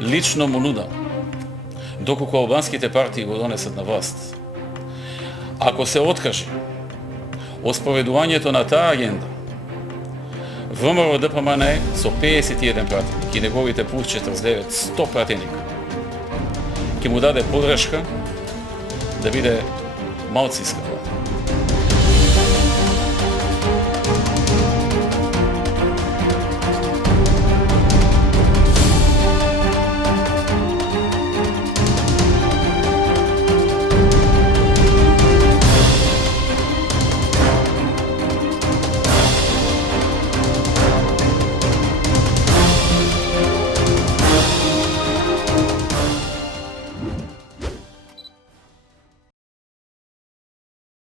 Лично му нудам, доколку албанските партии го донесат на власт, ако се откаже оспроведувањето на таа агенда, ВМРО ДПМН со 51 пратеник и неговите плюс 49 100 пратеника ќе му даде подршка да биде малцинска партија.